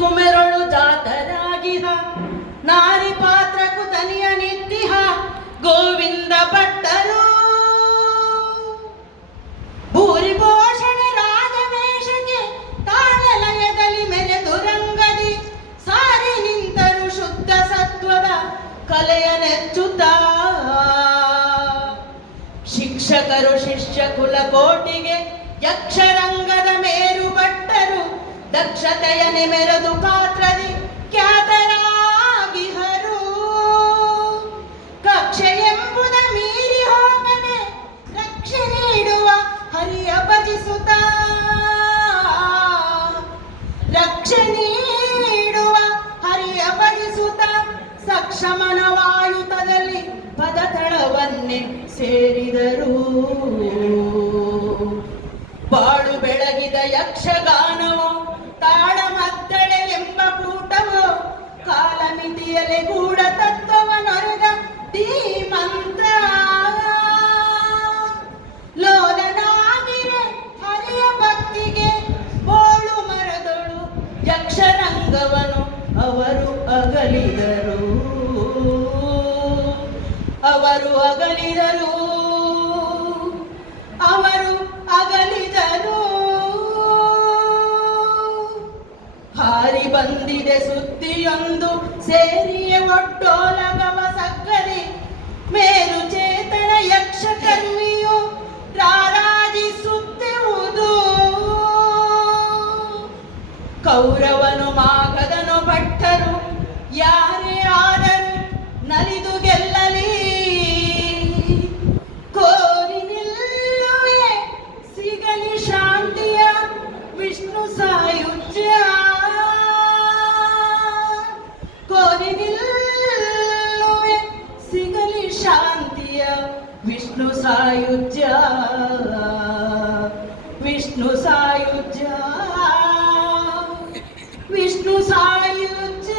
ಕುಮೆರಳು ಜಾತರಾಗಿಹ ನಾರಿ ಪಾತ್ರ ಕುತನಿಯ ನಿತ್ತಿಹ ಗೋವಿಂದ ಭಟ್ಟರು ಭೂರಿ ಭೂಷಣ ರಾಜವೇಷಕ್ಕೆ ತಾಳಲಯದಲ್ಲಿ ಮೆರೆದು ರಂಗದಿ ಸಾರಿ ನಿಂತರು ಶುದ್ಧ ಸತ್ವದ ಕಲೆಯ ನೆಚ್ಚುತ್ತ ಶಿಕ್ಷಕರು ಶಿಷ್ಯ ಕುಲಕೋಟಿಗೆ ಯಕ್ಷರಂಗದ ಮೇರು ಭಟ್ಟರು ದಕ್ಷತೆಯ ಮೆರೆದು ಪಾತ್ರದಿ ಖ್ಯಾತರಾಗಿಹರು ಕಕ್ಷೆ ಎಂಬುದ ಮೀರಿ ಹೋಗದೆ ರಕ್ಷೆ ನೀಡುವ ಹರಿಯ ಭಜಿಸುತ್ತ ರಕ್ಷೆ ನೀಡುವ ಹರಿಯ ಭಜಿಸುತ್ತ ಸಕ್ಷಮನ ವಾಯುತದಲ್ಲಿ ಪದತಳವನ್ನೇ ಸೇರಿದರು ಬಾಳು ಬೆಳಗಿದ ಯಕ್ಷಗಾನವೋ ತಾಳಮದ್ದಳೆ ಎಂಬ ಕೂಟವೋ ಕಾಲಮಿತಿಯಲೆ ಗೂಢ ತತ್ವವನೊರೆದ ಧೀಮಂತ ಲೋಲನಾಗಿರೆ ಹರಿಯ ಭಕ್ತಿಗೆ ಬೋಳು ಮರದೊಳು ಯಕ್ಷರಂಗವನು ಅವರು ಅಗಲಿದರು ಅವರು ಅಗಲಿದರು ಅವರು ಅಗಲಿದರು ಹಾರಿ ಬಂದಿದೆ ಸುದ್ದಿಯೊಂದು ಸೇರಿಯ ಒಡ್ಡೋಲಗವ ಸಕ್ಕರೆ ಮೇರು ಚೇತನ ಯಕ್ಷ ಕರ್ಮಿಯು ರಾರಾಜಿಸುತ್ತಿರುವುದು ಕೌರವನು ಮಾಗದನು ಭಟ್ಟರು ಯಾರೇ ಆದರೂ ನಲಿದು ಗೆಲ್ಲಲಿ ಕೋರಿ ನಿಲ್ಲುವೆ ಸಿಗಲಿ ಶಾಂತಿಯ ವಿಷ್ಣು ಸಾಯುಜ್ಯ ಕೋರಿ ನಿಲ್ಲುವೆ ಸಿಗಲಿ ಶಾಂತಿಯ ವಿಷ್ಣು ಸಾಯುಜ್ಯ ವಿಷ್ಣು ಸಾಯುಜ್ಯ ವಿಷ್ಣು ಸಾಯುಜ್ಯ